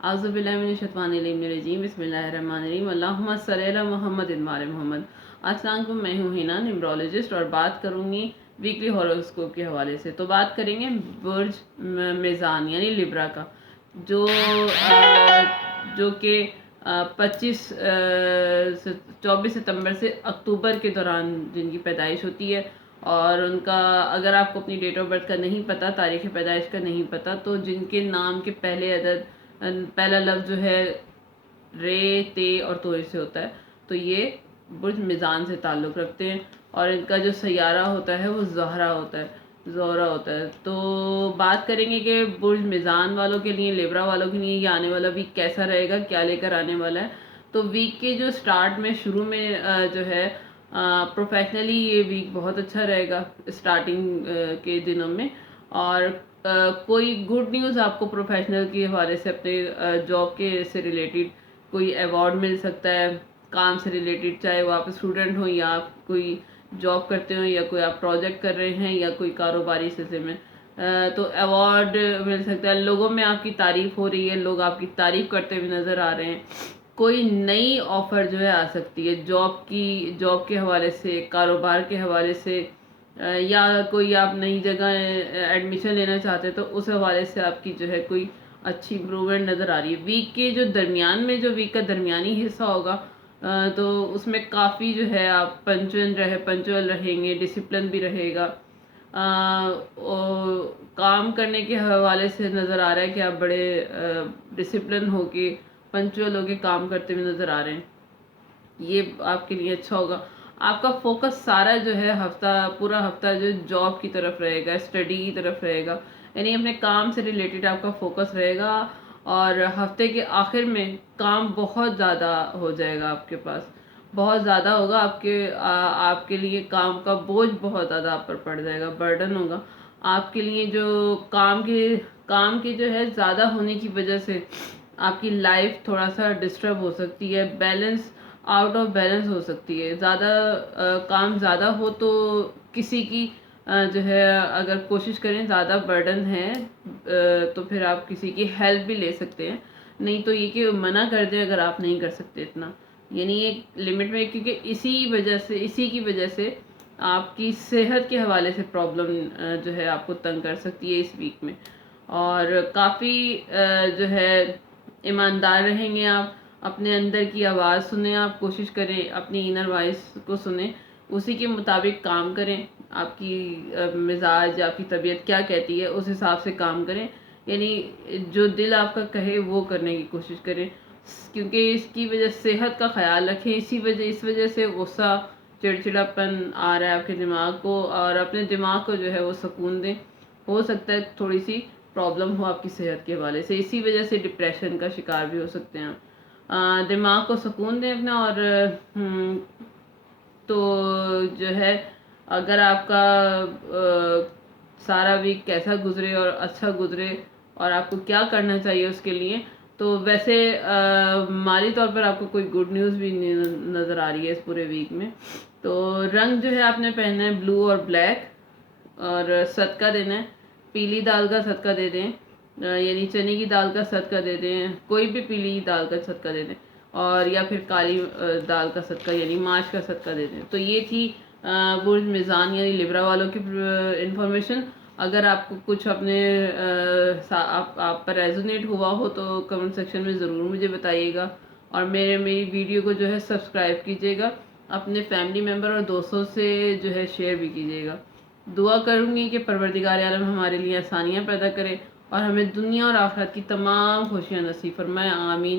اعوذ باللہ من الشیطان الرجیم، بسم اللہ الرحمن الرحیم، اللہم صلی علی محمد وعلی محمد۔ السلام علیکم، میں ہوں ہینا، نیمرولوجسٹ، اور بات کروں گی ویکلی ہاروسکوپ کے حوالے سے۔ تو بات کریں گے برج میزان یعنی لیبرا کا، جو کہ 24 ستمبر سے اکتوبر کے دوران جن کی پیدائش ہوتی ہے، اور ان کا اگر آپ کو اپنی ڈیٹ آف برتھ کا نہیں پتہ، تاریخ پیدائش کا نہیں پتہ، تو جن کے نام کے پہلا لفظ جو ہے رے، تے اور توئے سے ہوتا ہے، تو یہ برج میزان سے تعلق رکھتے ہیں، اور ان کا جو سیارہ ہوتا ہے وہ زہرہ ہوتا ہے۔ تو بات کریں گے کہ برج میزان والوں کے لیے، لیبرا والوں کے لیے یہ آنے والا ویک کیسا رہے گا، کیا لے کر آنے والا ہے۔ تو ویک کے جو شروع میں جو ہے پروفیشنلی یہ ویک بہت اچھا رہے گا اسٹارٹنگ کے دنوں میں، اور کوئی گڈ نیوز آپ کو پروفیشنل کے حوالے سے، اپنے جاب کے سے ریلیٹڈ کوئی ایوارڈ مل سکتا ہے، کام سے ریلیٹڈ، چاہے وہ آپ اسٹوڈنٹ ہوں یا آپ کوئی جاب کرتے ہوں یا کوئی آپ پروجیکٹ کر رہے ہیں یا کوئی کاروباری سلسلے میں، تو ایوارڈ مل سکتا ہے، لوگوں میں آپ کی تعریف ہو رہی ہے، لوگ آپ کی تعریف کرتے ہوئے نظر آ رہے ہیں، کوئی نئی آفر جو ہے آ سکتی ہے جاب کے حوالے سے، کاروبار کے حوالے سے، یا کوئی آپ نئی جگہ ایڈمیشن لینا چاہتے ہیں، تو اس حوالے سے آپ کی جو ہے کوئی اچھی امپرومنٹ نظر آ رہی ہے۔ ویک کے جو درمیان میں، جو ویک کا درمیانی حصہ ہوگا، تو اس میں کافی جو ہے آپ پنچول رہیں گے، ڈسپلن بھی رہے گا، کام کرنے کے حوالے سے نظر آ رہا ہے کہ آپ بڑے ڈسپلن ہو کے، پنچول ہو کے کام کرتے ہوئے نظر آ رہے ہیں، یہ آپ کے لیے اچھا ہوگا۔ آپ کا فوکس سارا جو ہے پورا ہفتہ جو جاب کی طرف رہے گا، اسٹڈی کی طرف رہے گا، یعنی اپنے کام سے ریلیٹڈ آپ کا فوکس رہے گا، اور ہفتے کے آخر میں کام بہت زیادہ ہو جائے گا، آپ کے پاس بہت زیادہ ہوگا، آپ کے لیے کام کا بوجھ بہت زیادہ آپ پر پڑ جائے گا، برڈن ہوگا آپ کے لیے، جو کام کی جو ہے زیادہ ہونے کی وجہ سے آپ کی لائف تھوڑا سا ڈسٹرب ہو سکتی ہے، آؤٹ آف بیلنس ہو سکتی ہے، کام زیادہ ہو تو کسی کی جو ہے، اگر کوشش کریں، زیادہ برڈن ہے تو پھر آپ کسی کی ہیلپ بھی لے سکتے ہیں، نہیں تو یہ کہ منع کر دیں اگر آپ نہیں کر سکتے اتنا، یعنی ایک لمٹ میں، کیونکہ اسی کی وجہ سے آپ کی صحت کے حوالے سے پرابلم جو ہے آپ کو تنگ کر سکتی ہے اس ویک میں، اور کافی جو ہے ایماندار رہیں گے آپ، اپنے اندر کی آواز سنیں، آپ کوشش کریں اپنی انر وائس کو سنیں، اسی کے مطابق کام کریں، آپ کی مزاج، آپ کی طبیعت کیا کہتی ہے اس حساب سے کام کریں، یعنی جو دل آپ کا کہے وہ کرنے کی کوشش کریں، کیونکہ اس کی وجہ صحت کا خیال رکھیں، اس وجہ سے غصہ، چڑچڑاپن آ رہا ہے آپ کے دماغ کو، اور اپنے دماغ کو جو ہے وہ سکون دیں، ہو سکتا ہے تھوڑی سی پرابلم ہو آپ کی صحت کے حوالے سے، اسی وجہ سے ڈپریشن کا شکار بھی ہو سکتے ہیں آپ، دماغ کو سکون دیں اپنا، اور تو جو ہے اگر آپ کا سارا ویک کیسا گزرے اور اچھا گزرے، اور آپ کو کیا کرنا چاہیے اس کے لیے، تو ویسے مالی طور پر آپ کو کوئی گڈ نیوز بھی نظر آ رہی ہے اس پورے ویک میں۔ تو رنگ جو ہے آپ نے پہننا ہے بلو اور بلیک، اور صدقہ دینا ہے، پیلی دال کا صدقہ دے دیں، یعنی چنے کی دال کا صدقہ دے دیں، کوئی بھی پیلی دال کا صدقہ دے دیں، اور یا پھر کالی دال کا صدقہ یعنی ماش کا صدقہ دے دیں۔ تو یہ تھی برج میزان یعنی لیبرا والوں کی انفارمیشن۔ اگر آپ کو کچھ اپنے آپ پر ریزونیٹ ہوا ہو تو کمنٹ سیکشن میں ضرور مجھے بتائیے گا، اور میری ویڈیو کو جو ہے سبسکرائب کیجیے گا، اپنے فیملی ممبر اور دوستوں سے جو ہے شیئر بھی کیجیے گا۔ دعا کروں گی کہ پروردگار عالم ہمارے لیے آسانیاں پیدا کرے، اور ہمیں دنیا اور آخرت کی تمام خوشیاں نصیب فرمائے، آمین۔